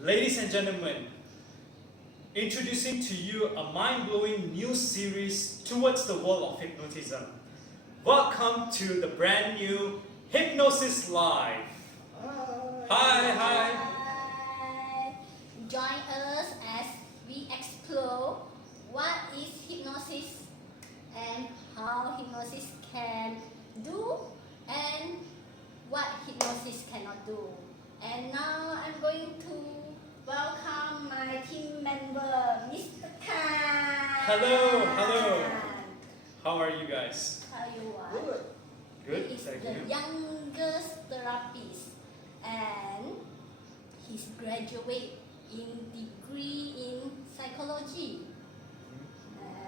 Ladies and gentlemen, introducing to you a mind-blowing new series towards the world of hypnotism. Welcome to the brand new Hypnosis Live. Hi. Hi. Join us as we explore what is hypnosis and how hypnosis can do and what hypnosis cannot do. And now I'm going to welcome my team member, Mr. Khan. Hello. How are you guys? How you are? Good. He is Thank the you. youngest therapist, and he's graduate in degree in psychology.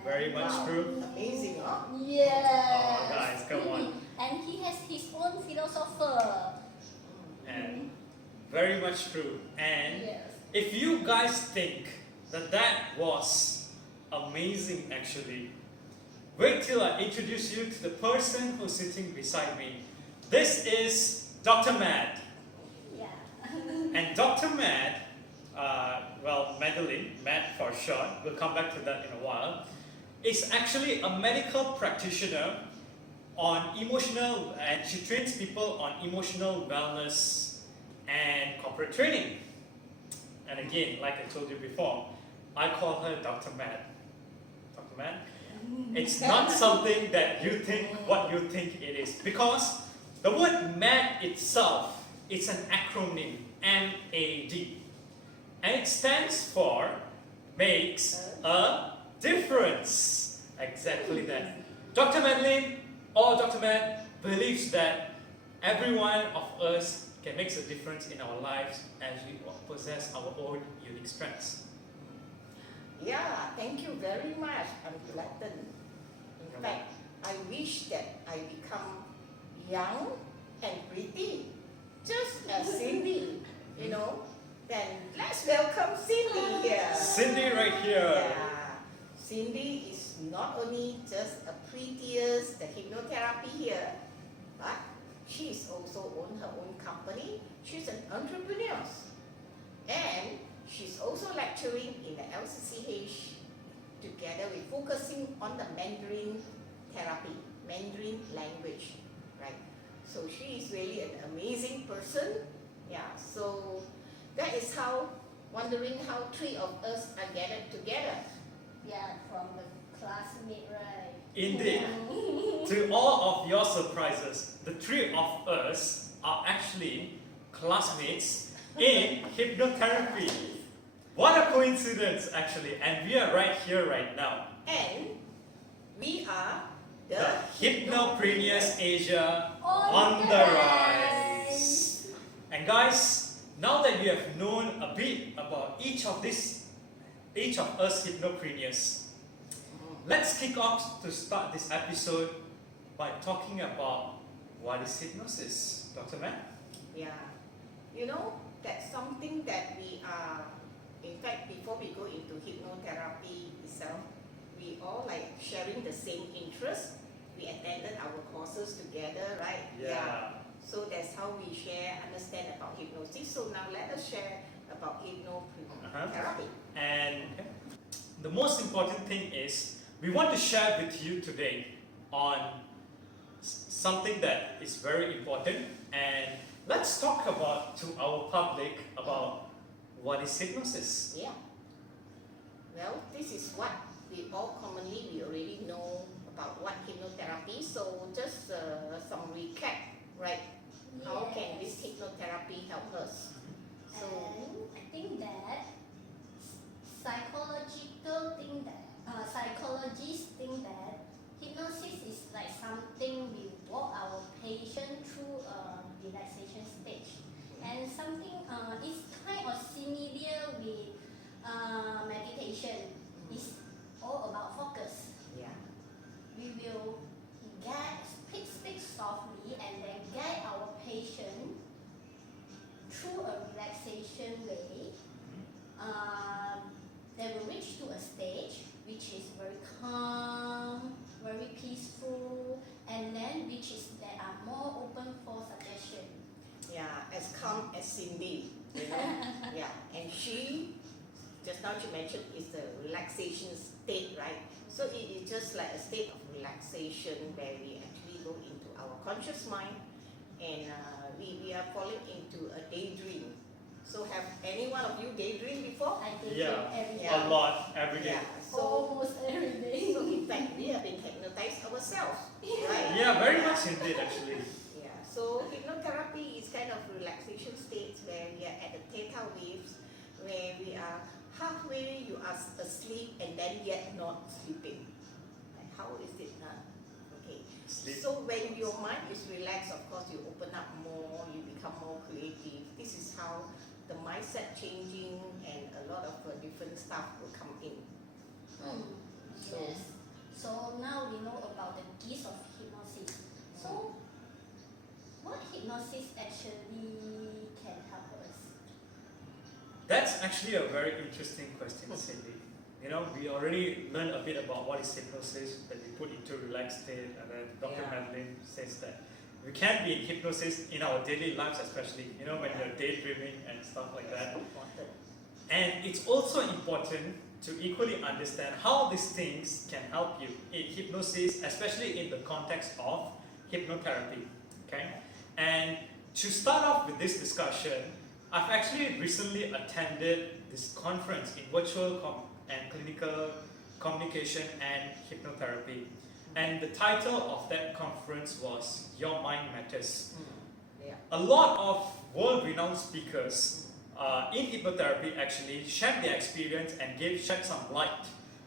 Very much Wow. true. Amazing, huh? Yes. Oh, guys, come on. And he has his own philosopher. And very much true. And Yes. if you guys think that was amazing actually, wait till I introduce you to the person who's sitting beside me. This is Dr. Matt. Yeah. And Dr. Matt, Madeline, Matt for short, we'll come back to that in a while, is actually a medical practitioner on emotional, and she trains people on emotional wellness and corporate training. And again, like I told you before, I call her Dr. Matt. Dr. Matt, it's not something that you think what you think it is, because the word MAD itself is an acronym, MAD, and it stands for makes a difference. Exactly that. Dr. Madeline or Dr. Matt believes that every one of us can make a difference in our lives as we possess our own unique strengths. Yeah, thank you very much. I'm flattered. In fact, I wish that I become young and pretty, just as Cindy, Then let's welcome Cindy here. Cindy right here. Yeah, Cindy is not only just a prettiest the hypnotherapy here, but she's also own her own company. She's an entrepreneur. And she's also lecturing in the LCCH together with focusing on the Mandarin therapy, Mandarin language, right? So she is really an amazing person. Yeah, so that is how, wondering how three of us are gathered together. Yeah, from the classmate, right? Indeed. To all of your surprises, the three of us are actually classmates in hypnotherapy. What a coincidence, actually, and we are right here, right now. And we are The Hypnopreneurs Asia On on the the rise. rise. And guys, now that we have known a bit about each of us hypnopreneurs, let's kick off to start this episode by talking about what is hypnosis, Dr. Matt? Yeah, that's something that we are, in fact, before we go into hypnotherapy itself, we all like sharing the same interest. We attended our courses together, right? Yeah. So that's how we share, understand about hypnosis. So now let us share about hypnotherapy. And the most important thing is we want to share with you today on something that is very important, and let's talk about to our public about what is hypnosis. Yeah. Well, this is what we already know about what hypnotherapy. So just some recap, right? How can this hypnotherapy help us? So And I think that psychologists think that hypnosis is like something we walk our patient through a relaxation stage, and something is kind of similar with meditation. It's all about focus. yeah, We will speak softly and then guide our patient through a relaxation way. They will reach to a stage which is very calm, very peaceful, and then they are more open for suggestion. yeah, as calm as Cindy. you know. Yeah, and she, just now she mentioned, is the relaxation state, right? So it is just like a state of relaxation where we actually go into our conscious mind, and we are falling into a daydream. So have any one of you daydreamed before? I think Yeah. every day. A lot, every day. Yeah. So Almost every day. in fact, we have been hypnotized ourselves, right? Yeah, very much indeed actually. Yeah. So hypnotherapy is kind of relaxation states where we are at the theta waves, where we are halfway, you are asleep and then yet not sleeping. Like how is it, huh? Okay. Sleep. So when your mind is relaxed, of course, you open up more, you become more creative. This is how the mindset changing and a lot of different stuff will come in. Hmm. So Yes. So now we know about the gist of hypnosis. So what hypnosis actually can help us? That's actually a very interesting question, Cindy. You know, we already learned a bit about what is hypnosis, that we put into relaxed state, and then Dr. Yeah. Madeline says that we can be in hypnosis in our daily lives, especially, you know, when you're daydreaming and stuff like that. important. And it's also important to equally understand how these things can help you in hypnosis, especially in the context of hypnotherapy. Okay? And to start off with this discussion, I've actually recently attended this conference in virtual and clinical communication and hypnotherapy. And the title of that conference was Your Mind Matters. Yeah. A lot of world-renowned speakers in hypnotherapy actually shared their experience and shed some light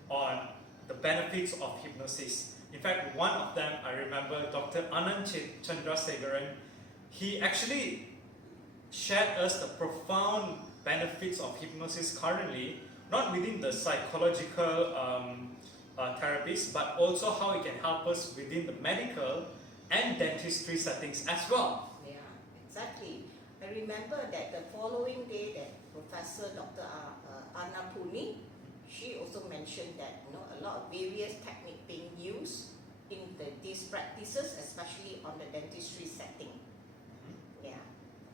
on the benefits of hypnosis. In fact, one of them, I remember Dr. Anand Chandrasekharan, he actually shared us the profound benefits of hypnosis currently, not within the psychological therapies, but also how it can help us within the medical and dentistry settings as well. Yeah, exactly. I remember that the following day that Professor Dr. Anna Puni, she also mentioned that a lot of various techniques being used in these practices, especially on the dentistry setting. Yeah,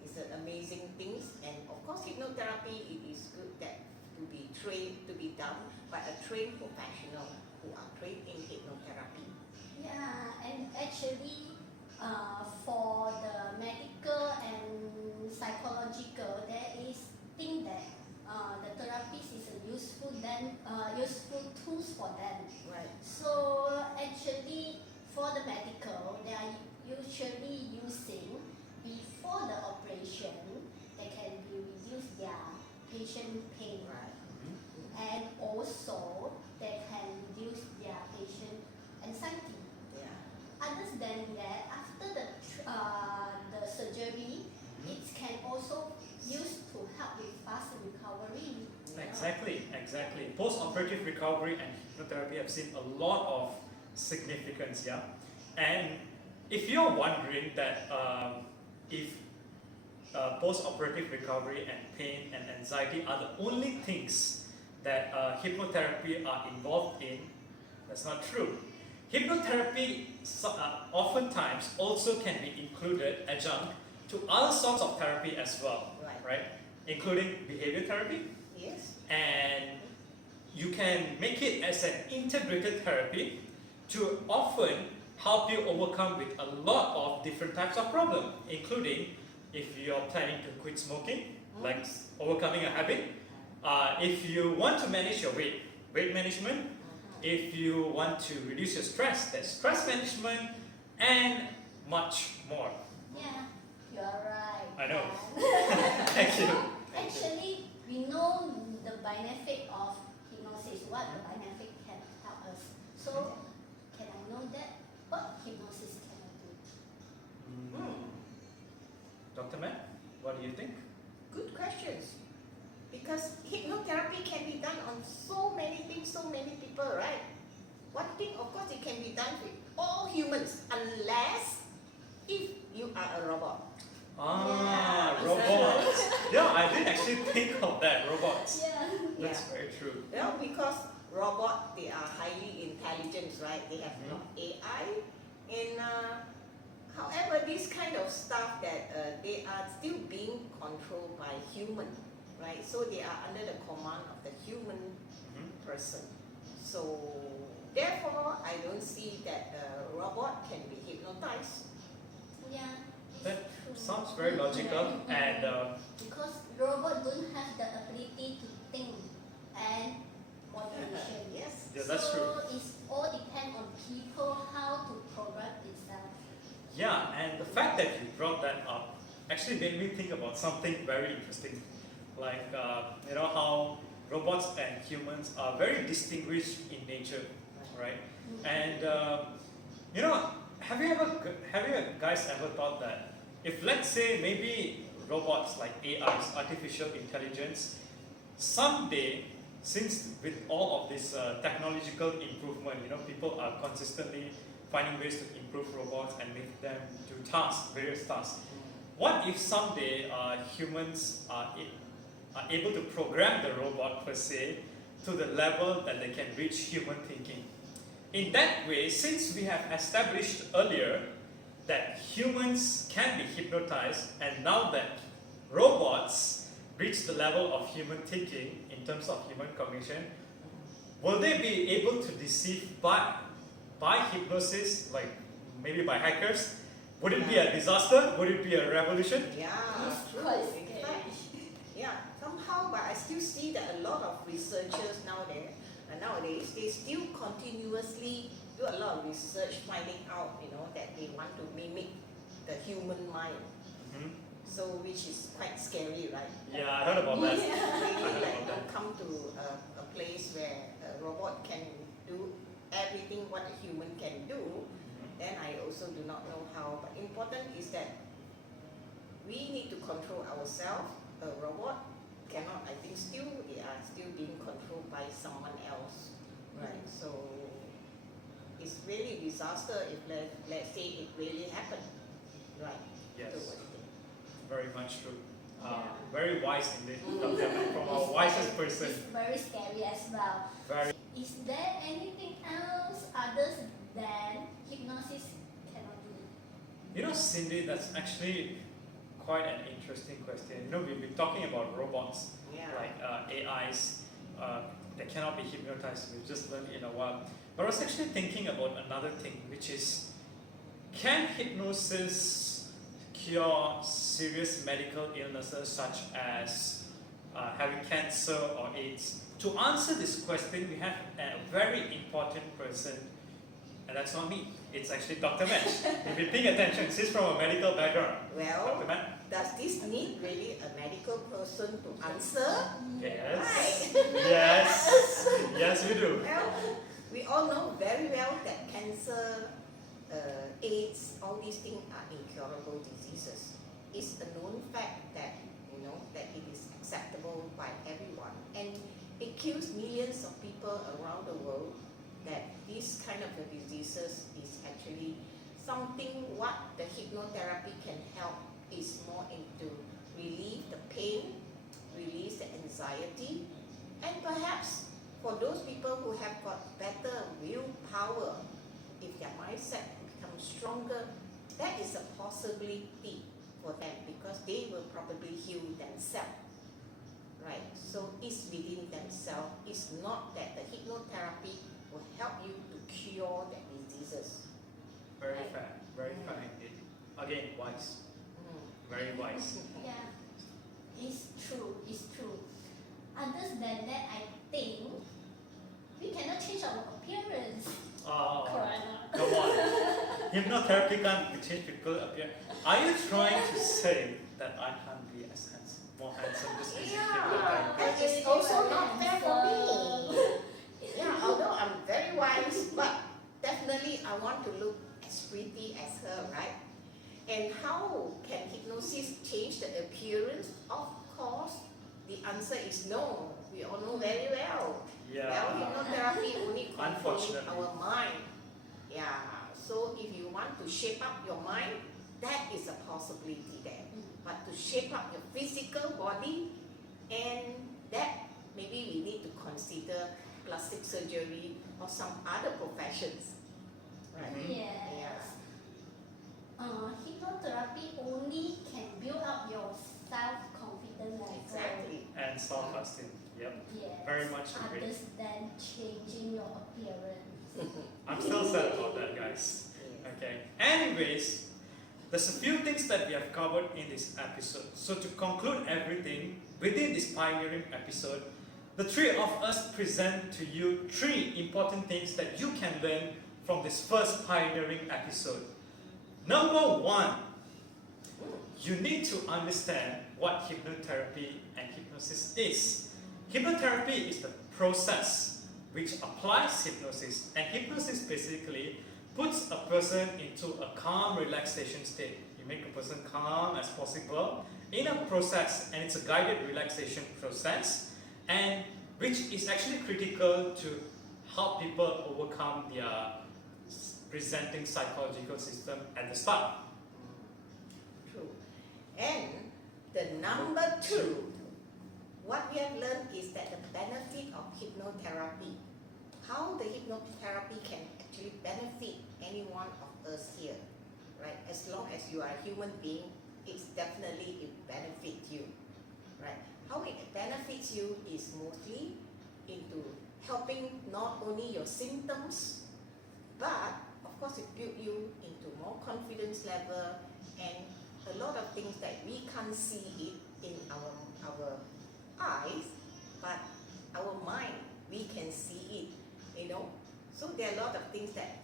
it's an amazing things, and of course hypnotherapy, it is good that to be trained, to be done by a trained professional who are trained in hypnotherapy. Yeah, and actually, for the medical and psychological, there is thing that the therapist is a useful tools for them. Right. So actually, for the medical, they are usually using before the operation. They can reduce their patient pain, Right. and also they can reduce their patient anxiety. Yeah. Other than that, after the surgery, it can also used to help with fast recovery. Exactly. Post-operative recovery and hypnotherapy have seen a lot of significance, yeah. And if you're wondering that if post-operative recovery and pain and anxiety are the only things that hypnotherapy are involved in, that's not true. Hypnotherapy oftentimes also can be included adjunct to other sorts of therapy as well, right? Including behavior therapy, Yes. and you can make it as an integrated therapy to often help you overcome with a lot of different types of problems, including if you're planning to quit smoking, like overcoming a habit, if you want to manage your weight management, if you want to reduce your stress, there's stress management, and much more. Yeah, you are right. I know. Dan. Thank you. Actually, we know the benefit of hypnosis, what the benefit can help us. So, can I know that? What hypnosis can I do? Dr. Matt, what do you think? Good questions. Because hypnotherapy can be done on so many things, so many people, right? One thing, of course, it can be done with all humans, unless if you are a robot. Yeah. Robots. Yeah, I didn't actually think of that, robots. Yeah. That's very true. Well, because robots, they are highly intelligent, right? They have AI, and However, this kind of stuff that they are still being controlled by human, right? So they are under the command of the human person. So therefore, I don't see that a robot can be hypnotized. Yeah. That true. sounds very logical, and Because robots don't have the ability to think and motivation. Yes. yeah, that's so true. it's all depend on people how to program itself. Yeah, and the fact that you brought that up actually made me think about something very interesting, like you know how robots and humans are very distinguished in nature, right? And you know, have you guys ever thought that if, let's say, maybe robots like AIs, artificial intelligence, someday, since with all of this technological improvement, you know, people are consistently finding ways to improve robots and make them do tasks, various tasks. What if someday humans are able to program the robot per se to the level that they can reach human thinking? In that way, since we have established earlier that humans can be hypnotized, and now that robots reach the level of human thinking in terms of human cognition, will they be able to deceive by hypnosis, like maybe by hackers? Would it be a disaster? Would it be a revolution? Yeah, It's true. quite In scary. fact, yeah, somehow, but I still see that a lot of researchers nowadays, they still continuously do a lot of research, finding out, you know, that they want to mimic the human mind. Mhm. So, which is quite scary, right? Yeah, I heard about that. Really, like, don't come to a place where a robot can do everything what a human can do. Then I also do not know how. But important is that we need to control ourselves. A robot cannot. I think they are still being controlled by someone else, right? So it's really disaster if let's say it really happened, right? Yes, So what do you think? very much true. Yeah. Very wise indeed, from our wisest person. It's very scary as well. Very. Is there anything else others than hypnosis cannot do? You know, Cindy, that's actually quite an interesting question. You know, we've been talking about robots, Yeah. like AIs, that cannot be hypnotized. We've just learned in a while. But I was actually thinking about another thing, which is, can hypnosis cure serious medical illnesses such as having cancer or AIDS? To answer this question, we have a very important person, and that's not me. It's actually Dr. Matt. If you pay attention, she's from a medical background. Well, Dr. Matt? does this need really a medical person to answer? Yes. Right. Yes. Yes, we do. Well, we all know very well that cancer, AIDS, all these things are incurable diseases. It's a known fact that, you know, that it is acceptable by everyone, and it kills millions of people around the world. That this kind of diseases is actually something what the hypnotherapy can help is more into relieve the pain, release the anxiety, and perhaps for those people who have got better willpower, if their mindset becomes stronger, that is a possibility for them because they will probably heal themselves. Right? So it's within themselves. It's not that the hypnotherapy will help you to cure the diseases. Very fair. Very fair indeed. Again, wise. Very wise. Yeah, it's true. It's true. Other than that, I think we cannot change our appearance. Oh, Correct. come on. Hypnotherapy can't change people appear. Are you trying to say that I can't be as handsome, more handsome just using hypnotherapy? That is also not fair for me. Yeah, although I'm very wise, but definitely I want to look as pretty as her, right? And how can hypnosis change the appearance? Of course, the answer is no. We all know very well. Yeah. Well, hypnotherapy only controls Unfortunately. our mind. Yeah. So if you want to shape up your mind, that is a possibility there. But to shape up your physical body, and that maybe we need to consider plastic surgery or some other professions. Right? Mhm. Yes. hypnotherapy only can build up your self-confidence level. Exactly. And self-esteem. Yep. Yes. Very much agree. Others than changing your appearance. I'm still sad about that, guys. Yes. Okay. Anyways, there's a few things that we have covered in this episode. So to conclude everything within this pioneering episode, the three of us present to you three important things that you can learn from this first pioneering episode. Number one, you need to understand what hypnotherapy and hypnosis is. Hypnotherapy is the process which applies hypnosis, and hypnosis basically puts a person into a calm relaxation state. You make a person calm as possible in a process, and it's a guided relaxation process, and which is actually critical to help people overcome their presenting psychological system at the start. True. And the number two, what we have learned is that the benefit of hypnotherapy, how the hypnotherapy can actually benefit any one of us here, right? As long as you are a human being, it's definitely it benefits you, right? How it benefits you is mostly into helping not only your symptoms, but of course it builds you into more confidence level and a lot of things that we can't see it in our eyes, but our mind, we can see it, you know. So there are a lot of things that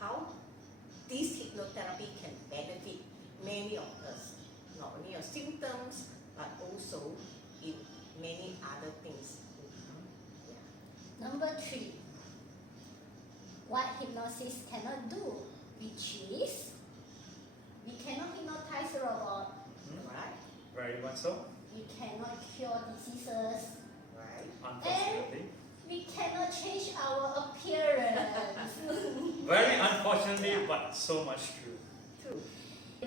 how this hypnotherapy can benefit many of us, not only your symptoms, but also in many other things. Yeah. Number three, what hypnosis cannot do, which is we cannot hypnotize a robot, Right? Very much so. we cannot cure diseases, Right? Unfortunately. we cannot change our appearance. Very unfortunately, but so much true. True.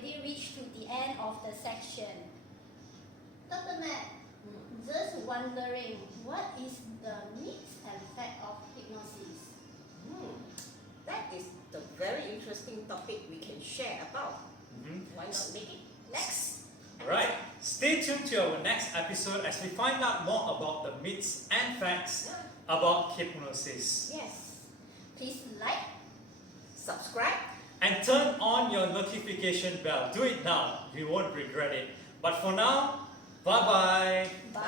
We reached to the end of the section. Dr. Matt, just wondering, what is the myths and fact of hypnosis? That is the very interesting topic we can share about. Mhm. Why not make it next? Right. Stay tuned to our next episode as we find out more about the myths and facts about hypnosis. Yes. Please like, Subscribe. And turn on your notification bell. Do it now. You won't regret it. But for now, bye-bye. bye.